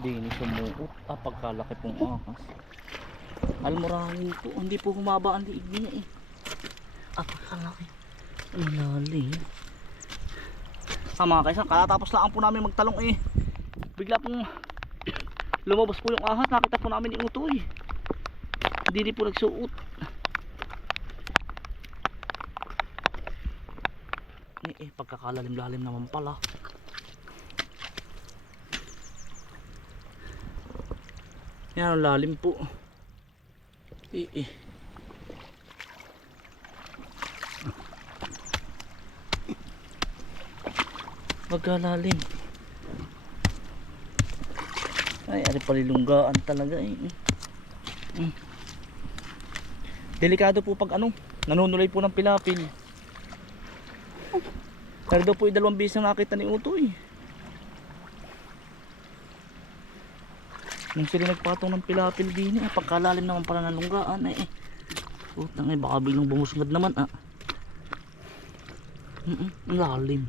Di ni sumuot. Ah, pagkalaki pong ahas. Almorahin po. Hindi po humaba ang liig niya eh. Ah, pagkalaki. Ang lalim. Ah, mga kaisan, katatapos lang po namin magtalong eh. Bigla pong lumabas po yung ahas. Nakita po namin yung utoy. Hindi din po nagsuot. Eh, eh pagkakalalim-lalim naman pala. Yan ang lalim po. Eh. Magkalalim. Ay, ari palilunggaan talaga eh. Mm. Delikado po pag ano, nanunulay po ng pilapil. Pero daw po yung dalawang beses na nakita ni Uto eh. Nung sila nagpatong ng pilapil din eh, pagkalalim naman pala ng lunggaan eh. eh. Putang eh, baka biglang bumusgad naman ah. Mm -mm, lalim.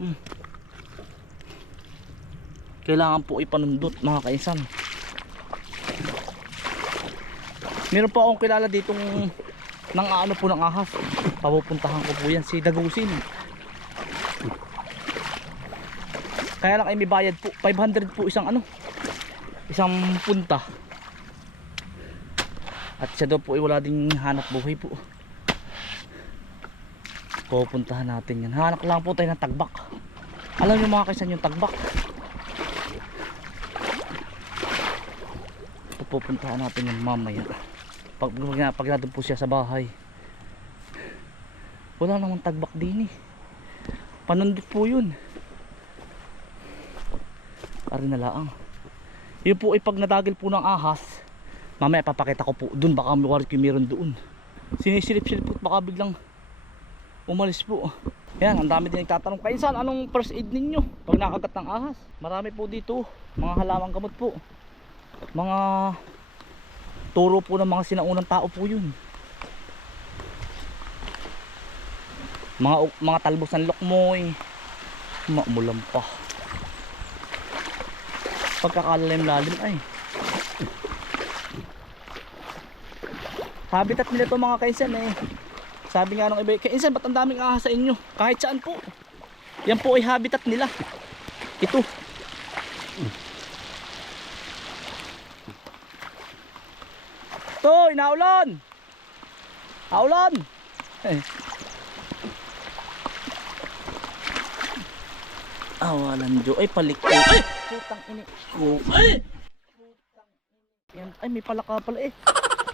Mm. Kailangan po ipanundot mga kaisan. Meron po akong kilala ditong nang ano po ng ahas. Papupuntahan ko po yan si Dagusin. Kaya lang ay may bayad po. 500 po isang ano. Isang punta. At siya daw po ay wala ding hanap buhay po. Pupuntahan natin yan. Hanap lang po tayo ng tagbak. Alam niyo mga kaisan yung tagbak. Pupuntahan natin yung mamaya. Pag, pag, nandun po siya sa bahay. Wala namang tagbak din eh. Panundot po yun. Ari na laang. Yun po ay pag nadagil po ng ahas, mamaya papakita ko po doon baka may warki meron doon. Sinisilip-silip po baka biglang umalis po. Yan, ang dami din nagtatanong. Kayo saan, anong first aid ninyo pag nakagat ng ahas? Marami po dito, mga halamang gamot po. Mga turo po ng mga sinaunang tao po yun. Mga mga talbos ng lokmoy. Mamulam pa pagkakalalim-lalim ay. Habitat nila to mga kaisan eh. Sabi nga nung iba kaisan ba't ang daming ahas sa inyo? Kahit saan po. Yan po ay habitat nila. Ito. To inaulan aulan eh. Awalan jo ay palikto ay! Putang ini ko ay! Yan. Ay may palaka pala eh.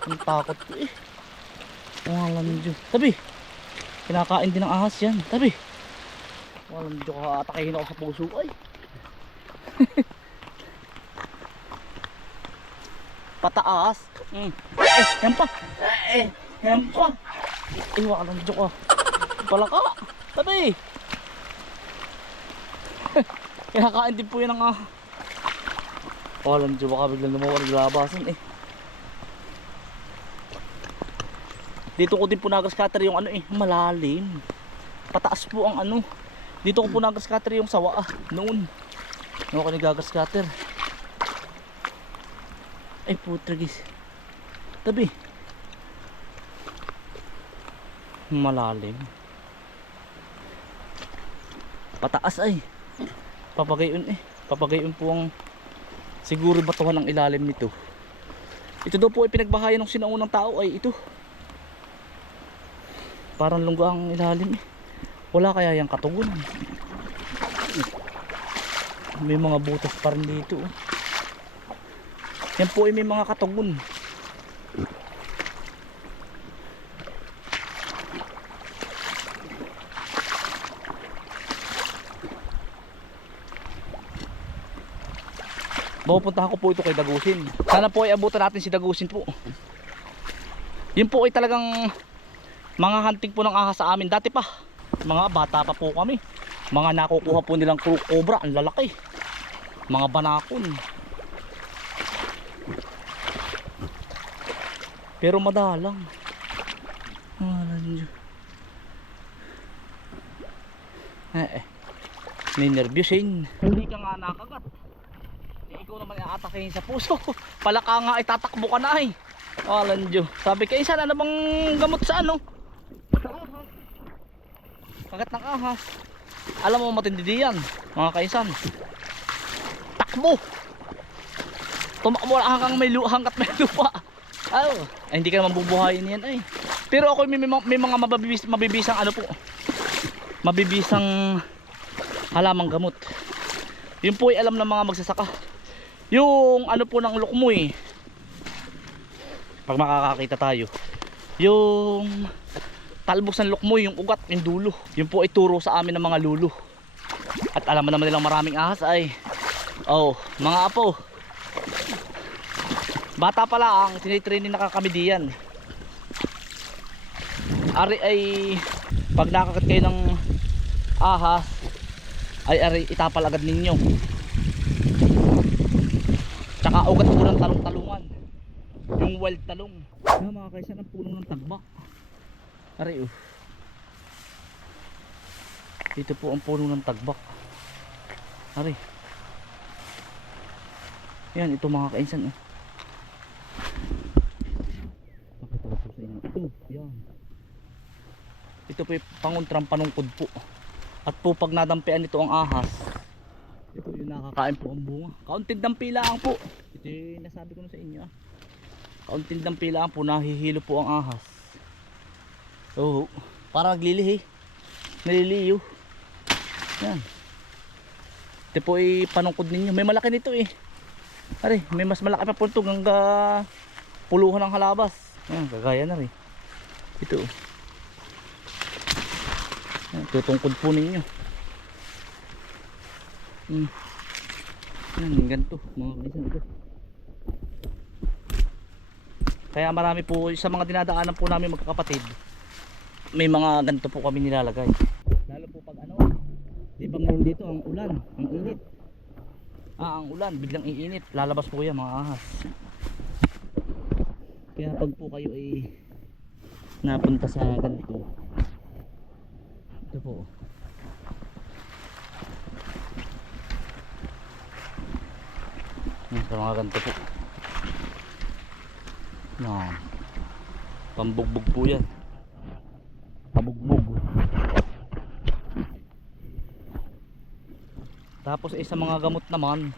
Ang takot ko eh. Awalan jo tabi! Kinakain din ng ahas yan. Tabi! Awalan jo kakatakihin ako sa puso. Ay! Pataas. Mm. eh yan pa. Eh yan pa. Ay awalan jo ka palaka. Tabi Kinakain din po yan ng ah. Oh, alam nyo baka biglang lumawa naglabasan eh. Dito ko din po nagascatter yung ano eh, malalim. Pataas po ang ano. Dito ko po nagascatter yung sawa ah, noon. Noon ko nagagascatter. Ay putragis. Tabi. Malalim. Pataas ay papagayon eh. Papagayon po ang siguro batuhan ng ilalim nito. Ito daw po ay pinagbahayan ng sinaunang tao ay ito. Parang lungga ang ilalim eh. Wala kaya yung katugon may mga butas pa rin dito oh. yan po ay may mga katugon Pupuntahan ko po ito kay Dagusin. Sana po ay abutan natin si Dagusin po. Yun po ay talagang mga hunting po ng ahas sa amin dati pa. Mga bata pa po kami. Mga nakukuha po nilang cobra, ang lalaki. Mga banakon. Pero madalang. Malan Diyos. Eh eh. May nervyusin. Hindi ka nga nakagat. Eh, ikaw naman aatakihin sa puso. Palaka nga itatakbo ka na ay. Walang Diyo. Sabi ka, isa ano bang gamot sa ano? Sa ahas. Kagat ng ahas. Alam mo matindi diyan, mga kaisan. Takbo! Tumakbo lang hanggang may lupa, hanggat may lupa. Oh, ay, hindi ka naman bubuhayin yan ay. Pero ako may, may, may mga mabibis, mabibisang ano po. Mabibisang halamang gamot. Yun po ay alam ng mga magsasaka. Yung ano po ng lukmoy. Pag makakakita tayo. Yung talbos ng lukmoy, yung ugat, yung dulo. Yun po ay turo sa amin ng mga lulo. At alam mo naman nilang maraming ahas ay. Oh, mga apo. Bata pa lang, tinitraining na kami diyan. Ari ay pag nakakat kayo ng ahas ay ari itapal agad ninyo. Tsaka ugat po ng talong-talungan. Yung wild talong. Yung mga kaysa ng puno ng tagbak. Ari oh. Dito po ang puno ng tagbak. Ari. Yan, ito mga kainsan oh. Pakita ko sa inyo. Ito, yan. Ito po yung panguntrang panungkod po. At po pag nadampian nito ang ahas, ito yung nakakain po ang bunga. Kaunting dampi lang po. Ito yung nasabi ko na sa inyo. ah. Kaunting dampi lang po, nahihilo po ang ahas. Oo, para naglilihi. Naliliyo. Yan. Ito po ay panungkod ninyo. May malaki nito eh. Ari, may mas malaki pa po ito hanggang puluhan ng halabas. Yan, kagaya na rin. Ito. oh. Yan, tutungkod po ninyo. Hmm. Yan, ganito. Mga kaisan ito. Kaya marami po sa mga dinadaanan po namin magkakapatid. May mga ganito po kami nilalagay. Lalo po pag ano, di ba ngayon dito ang ulan, ang init. Ah, ang ulan, biglang iinit. Lalabas po yan mga ahas. Kaya pag po kayo ay napunta sa ganito, ito po. Sa mga ganito po. Yan. Pambugbog po yan. Pabugbog. Tapos eh, sa mga gamot naman,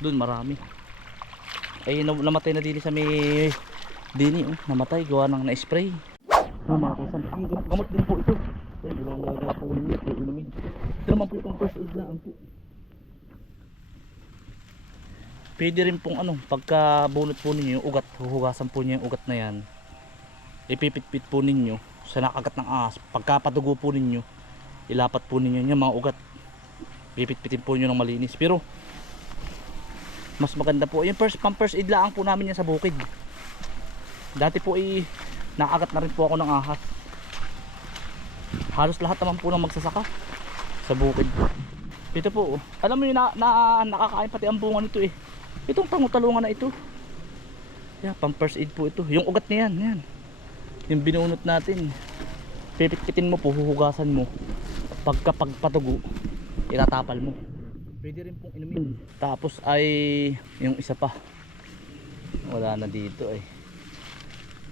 dun marami. Ay nam- namatay na din sa may dini oh, namatay gawa ng na-spray. Oh, mga kasan, ang gamot din po ito. Ay, ginagawa po ninyo, po inumin. Ito naman po itong first aid lang po. Pwede rin pong ano, pagka bunot po ninyo yung ugat, huhugasan po niyo yung ugat na yan. Ipipit-pit po ninyo sa nakagat ng ahas. Pagka padugo po ninyo, ilapat po ninyo yung mga ugat. Pipit-pitin po nyo ng malinis. Pero, mas maganda po. Yung first, pang first aid lang po namin yan sa bukid. Dati po ay nakagat na rin po ako ng ahas. Halos lahat naman po ng magsasaka sa bukid. Ito po, alam mo yun na, na nakakain pati ang bunga nito eh. Itong pangutalungan na ito. Yeah, pang first po ito. Yung ugat niyan, yan. Yung binunot natin. Pipit-pitin mo po, huhugasan mo. Pagka pagpatugo, itatapal mo. Pwede rin pong inumin. Tapos ay yung isa pa. Wala na dito eh.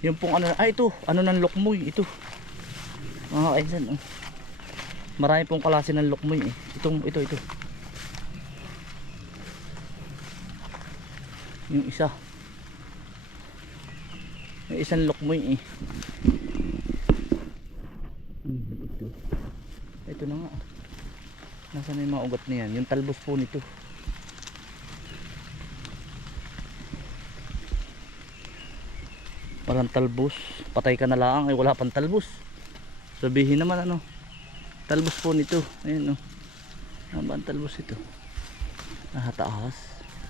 Yung pong ano, ay ito, ano ng lokmoy, ito. Mga kaisan, oh. Marami pong klase ng lokmoy eh. Itong, ito, ito. Yung isa. Yung isang lokmoy eh. Hmm, ito. Ito na nga. Nasaan na yung mga ugat na yan? Yung talbos po nito. Parang talbos. Patay ka na lang. Ay wala pang talbos. Sabihin naman ano. Talbos po nito. Ayan o. Ano ba ang talbos ito? Nakataas.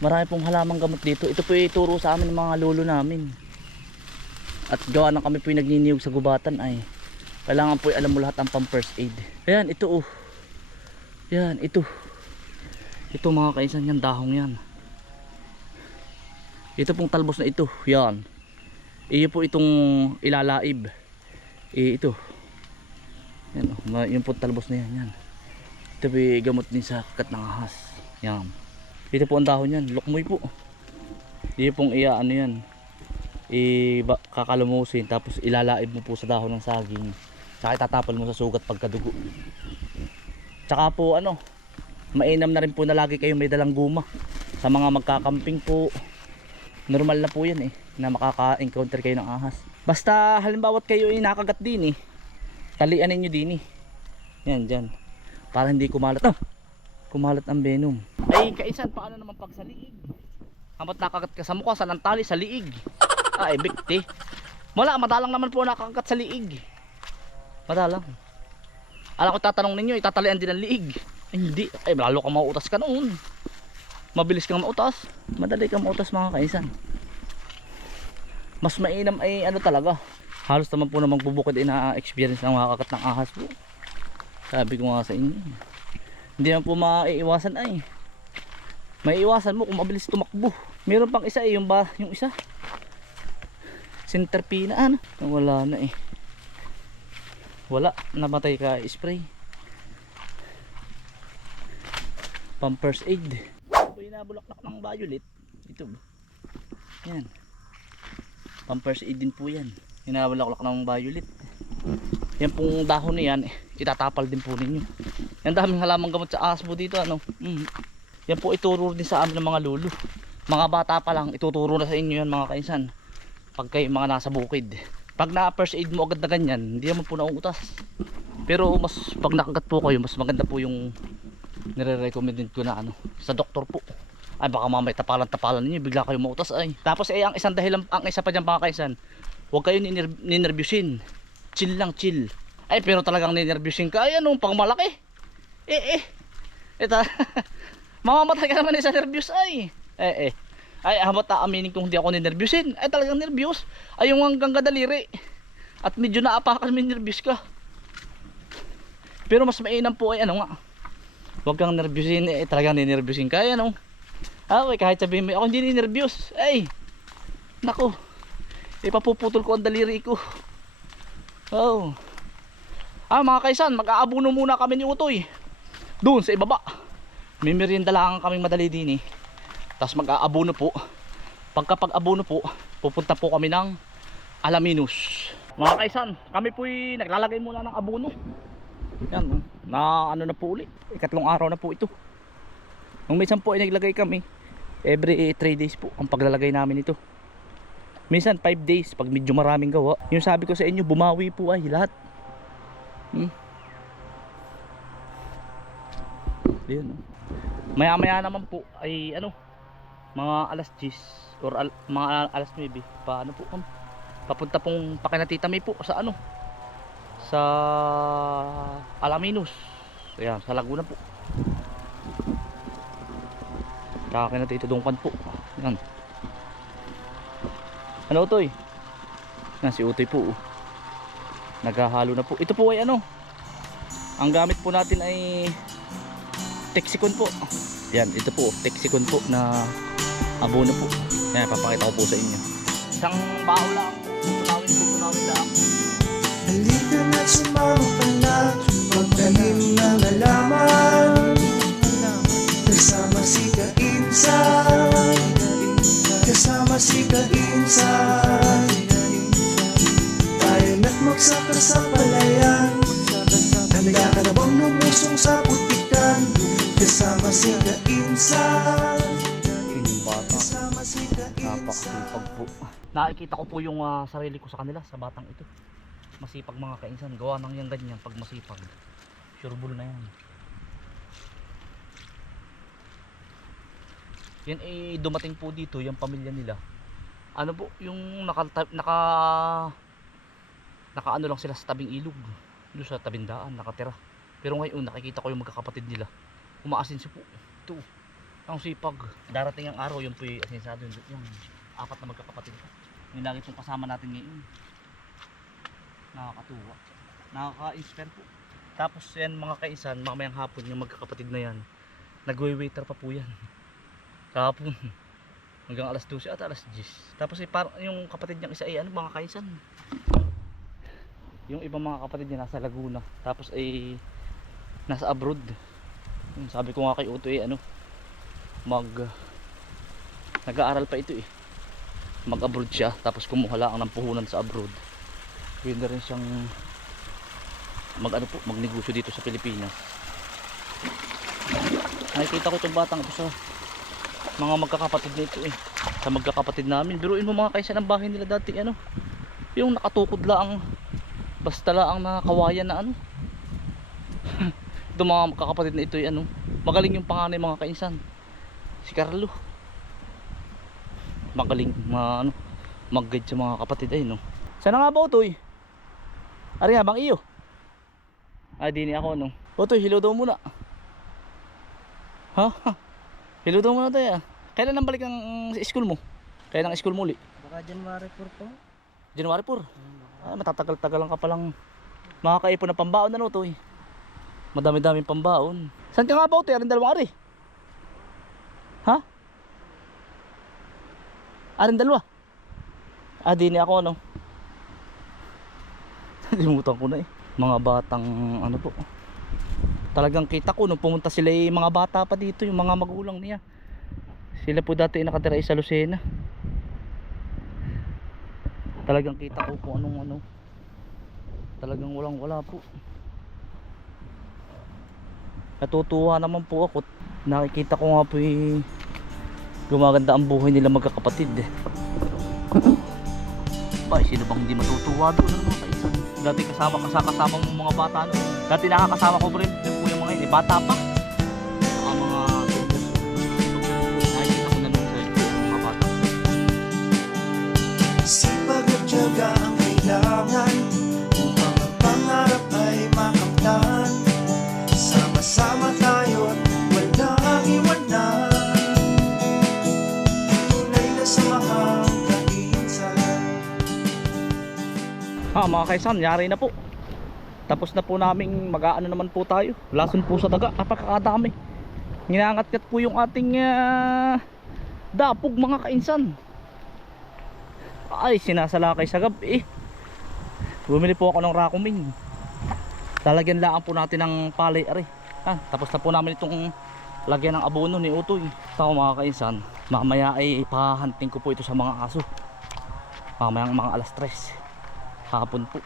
Marami pong halamang gamot dito. Ito po ituro sa amin ng mga lolo namin. At gawa na kami po yung nagniniyog sa gubatan ay kailangan po alam mo lahat ang pang first aid. Ayan, ito oh. Yan, ito. Ito mga kaisan yan, dahong yan. Ito pong talbos na ito, yan. Iyo po itong ilalaib. Eh, ito. Yan, oh, yung po talbos na yan, yan. Ito po gamot din sa kakat ng ahas. Yan. Dito po ang dahon yan. Lukmoy po. Dito pong iya ano yan. Kakalumusin tapos ilalaib mo po sa dahon ng saging. Tsaka itatapal mo sa sugat pagkadugo. Tsaka po ano, mainam na rin po na lagi kayo may dalang guma. Sa mga magkakamping po, normal na po yan eh, na makaka-encounter kayo ng ahas. Basta halimbawa kayo ay nakagat din eh, talian ninyo din eh. Yan, dyan. Para hindi kumalat. Ah! Kumalat ang venom. Ay, kaisan, paano naman pag sa liig? Hamat nakagat ka sa mukha, saan ang tali? Sa liig. Ay, bikti. Wala, madalang naman po nakagat sa liig. Madalang. Alam ko tatanong ninyo, itatalian din ang liig. Ay, hindi. Ay, lalo ka mauutas ka noon. Mabilis kang mautas. Madali kang mautas mga kaisan. Mas mainam ay ano talaga. Halos naman po na magbubukid ay na-experience ng mga kakat ng ahas po. Sabi ko nga sa inyo. Hindi naman po maiiwasan ay. Maiiwasan mo kung mabilis tumakbo. Meron pang isa eh, yung ba, yung isa. Centerpina ano. Wala na eh. Wala, namatay ka spray. Pampers aid. Ito nabulaklak ng violet. Ito. Yan. Pampers aid din po yan. Hinabulaklak ng violet. Yan pong dahon na yan, itatapal din po ninyo. Yan daming halamang gamot sa ahas po dito. Ano? Mm. Yan po ituro din sa amin ng mga lolo. Mga bata pa lang, ituturo na sa inyo yan mga kainsan. Pag kayo mga nasa bukid. Pag na first aid mo agad na ganyan, hindi naman po nauutas. Pero mas pag nakagat po kayo, mas maganda po yung nire-recommend ko na ano, sa doktor po. Ay baka mamay tapalan-tapalan ninyo, bigla kayo mautas ay. Tapos ay ang isang dahilan, ang isa pa dyan mga kaisan, huwag kayo ninervyusin. Chill lang, chill. Ay pero talagang ninervyusin ka, ay anong pang malaki. Eh eh. Ito, mamamatay ka naman eh sa nervyos ay. Eh eh. Ay hamat aaminin kung hindi ako ninervyusin. Ay talagang nervyos. Ay yung hanggang kadaliri. At medyo naapakan may nervyos ka. Pero mas mainam po ay ano nga. Huwag kang nervyusin eh talagang ninervyusin ka. Ay ano. Ah, okay, kahit sabihin mo ako hindi ninervyos. Ay. Nako. Ipapuputol ko ang daliri ko. Oh. Ah mga kaisan, mag-aabuno muna kami ni Utoy. Doon sa ibaba. May merienda lang kaming madali din eh. Tapos mag-aabuno po. Pagka pag-abuno po, pupunta po kami ng Alaminos. Mga kaisan, kami po'y naglalagay muna ng abuno. Yan, na ano na po ulit. Ikatlong araw na po ito. Nung minsan po ay naglagay kami, every 3 days po ang paglalagay namin ito. Minsan 5 days pag medyo maraming gawa. Yung sabi ko sa inyo, bumawi po ay lahat. Hmm. Oh. Maya maya naman po ay ano, mga alas 10 or al- mga alas 9 pa ano po kami. Papunta pong pakinatita may po sa ano sa Alaminos. Ayan, sa Laguna po. Kaka na Tito Dungkan po. Yan. Ano Utoy? Yan si Utoy po. oh. Naghahalo na po. Ito po ay ano? Ang gamit po natin ay Texicon po. Yan, ito po, Texicon po na abono po. Yan, papakita ko po sa inyo. Isang baho lang. Tunawin po, tunawin lang. Halika na't sumama ka na Magtanim ng halaman Kasama si Kainsan Kasama si Kainsan Tayo na't magsaka sa palayan Handa ka na bang lumusong sa putikan Kasama si Kainsan po. Nakikita ko po yung ah, sarili ko sa kanila, sa batang ito. Masipag mga kainsan. Gawa ng yung ganyan pag masipag. Sure na yan. Yan eh dumating po dito yung pamilya nila. Ano po yung naka naka naka ano lang sila sa tabing ilog. Doon sa tabing daan nakatira. Pero ngayon nakikita ko yung magkakapatid nila. Umaasin si po. Ito. Ang sipag. Darating ang araw yung po yung asinsado yung apat na magkakapatid. Yung lagi pong kasama natin ngayon. Nakakatuwa. Nakaka-inspire po. Tapos yan mga kaisan, mamayang hapon yung magkakapatid na yan. Nagwe-waiter pa po yan. Kahapon. Hanggang alas 12 at alas 10. Tapos eh, parang yung kapatid niyang isa ay ano mga kaisan. Yung ibang mga kapatid niya nasa Laguna. Tapos ay nasa abroad. Sabi ko nga kay Uto eh ano. mag nag-aaral pa ito eh mag-abroad siya tapos kumuha lang ng puhunan sa abroad. Pwede na rin siyang mag ano po magnegosyo dito sa Pilipinas. Nakikita ko itong batang ito sa mga magkakapatid nito eh. Sa magkakapatid namin. Biruin mo mga kaysa ng bahay nila dati ano? Yung nakatukod lang basta lang na kawayan na ano. Itong mga magkakapatid na ito ay ano magaling yung panganay mga kainsan. Si Carlo magaling ma, ano, mag-guide sa mga kapatid ay no? Sana nga ba utoy. Ari nga bang iyo. Ah di ni ako no? Utoy hello daw muna. Ha? Ha? Hello daw muna tayo ah. kailan nang balik ang school mo? Kailan ang school mo uli Baka January 4 po. January 4 ah, matatagal-tagal lang ka palang makakaipon ng pambaon na no utoy? Madami-daming pambaon. Saan ka nga ba utoy? Arin dalawang ari? Ha arin dalawa ah di ako ano Limutan ko na eh. Mga batang ano po. Talagang kita ko nung pumunta sila eh, mga bata pa dito, yung mga magulang niya. Sila po dati nakatira sa Lucena. Talagang kita ko kung anong ano. Talagang walang wala po. Natutuwa naman po ako. Nakikita ko nga po eh, gumaganda ang buhay nila magkakapatid eh. Ba, sino bang hindi matutuwa doon ano, mga kaisan? Dati kasama kasama kasama mo mga bata no. Dati nakakasama ko rin yung mga yun, eh, bata pa. Mga mga nakikita ko na nung sa mga bata. Sipag at tiyaga ang Ah, mga kaisan, yari na po. Tapos na po naming mag-aano naman po tayo. Lason po sa daga, napakakadami. Ginangat-kat po yung ating ah, dapog mga kainsan. Ay, sinasalakay sa gabi eh. Bumili po ako ng rakuming. Lalagyan lang po natin ng palay ari. Ah, tapos na po namin itong lagyan ng abono ni Utoy. Sa mga kainsan, mamaya ay ipahanting ko po ito sa mga aso. Mamaya mga alas 3 hapon po.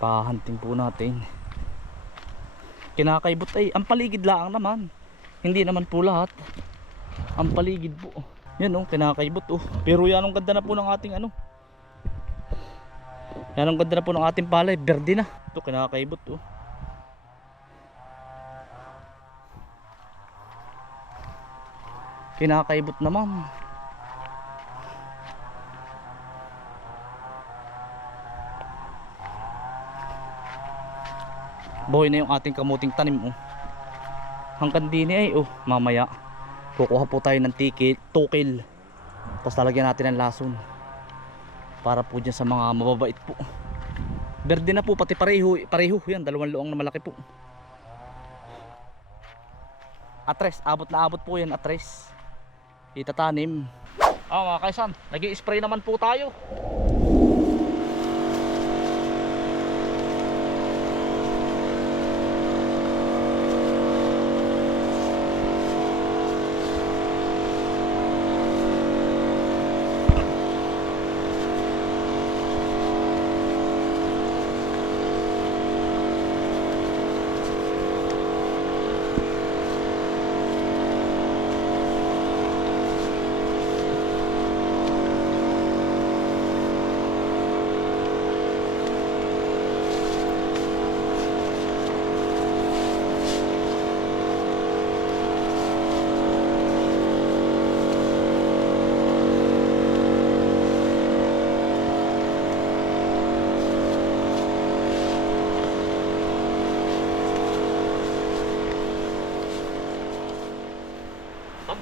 Pahanting po natin. Kinakaibot ay ang paligid lang naman. Hindi naman po lahat. Ang paligid po. Yan oh kinakaibot oh. Pero yan ang ganda na po ng ating ano. Yan ang ganda na po ng ating palay. Berde na. Ito kinakaibot oh kinakaibot naman. Buhay na yung ating kamuting tanim oh. hanggang din ay oh mamaya. Kukuha po tayo ng tikil, tukil. Tapos lalagyan natin ng lason. Para po dyan sa mga mababait po. Berde na po pati pareho pareho. Yan dalawang luang na malaki po. Atres abot na abot po yan atres itatanim. Ah mga kaisan nag spray naman po tayo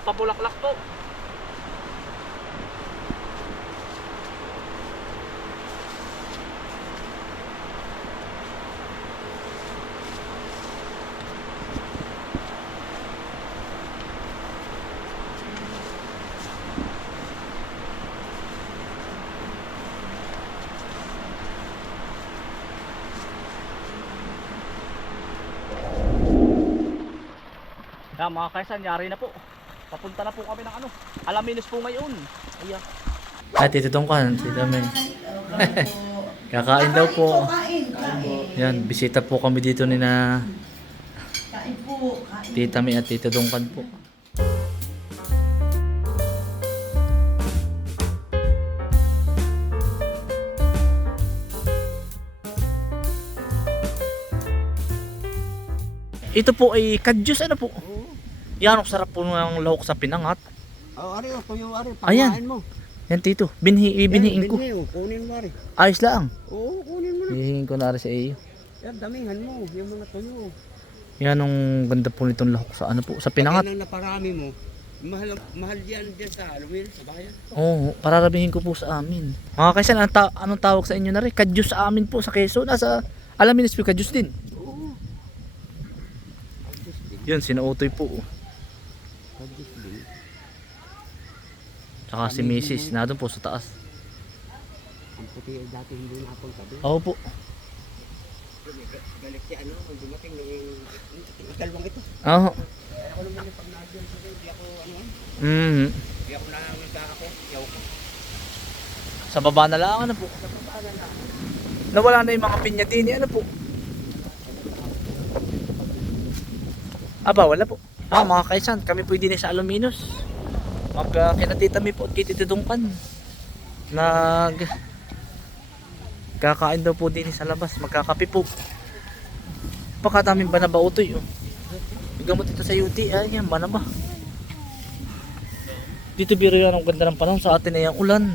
pabulaklak po. Yeah, mga kaisan, yari na po. Papunta na po kami ng ano. Alaminos po ngayon. Ayan. Ay, Tito Tongkan, Tito May. Kakain daw po. Kain, kain. Yan, bisita po kami dito ni na Kain po, kain. Tita May at Tito Dongkan po. Ito po ay kadyos ano po? Yan ang sarap po ng lahok sa pinangat. Oh, ari, oh, tuyo, ari, Ayan. mo. Yan tito, binhi, ibinhiin ko. Binhi, oh, kunin mo, ari. Ayos lang. Oo, kunin mo na. Ibinhiin ko na rin sa iyo. Yan, damihan mo, yung mga tuyo. Yan ang ganda po nitong lahok sa ano po, sa pinangat. Yan ang naparami mo, mahal, mahal diyan dyan sa Halloween, sa bayan. Oo, pararabihin ko po sa amin. Mga kaisan, anong, ta- anong tawag sa inyo na rin? Kadyos sa amin po sa Quezon. Nasa Alaminos po, kadyos din. Oo. Yun, sinuutoy po. Din. Tsaka si Mrs. na doon po sa taas. Ang puti ay dati hindi na akong sabi. Oo po. Galit si ano, dumating nung ikalawang ito. Oo. Ako naman yung pag nandiyan sa hindi ako, ano, Mm. hindi ako nakangita ako, yaw ko. Sa baba na lang, ano po. Nawala na yung mga pinya din, ano po. Aba, wala po. Ah, mga kaisan, kami po din sa Aluminos. Mag uh, po at kititudungkan. Nag kakain daw po din sa labas, magkakape po. Pakadaming ba na ba utoy oh. Gamot ito sa UT, ay yan, ba na ba? Dito biro yan ang ganda ng panahon sa atin ay ang ulan.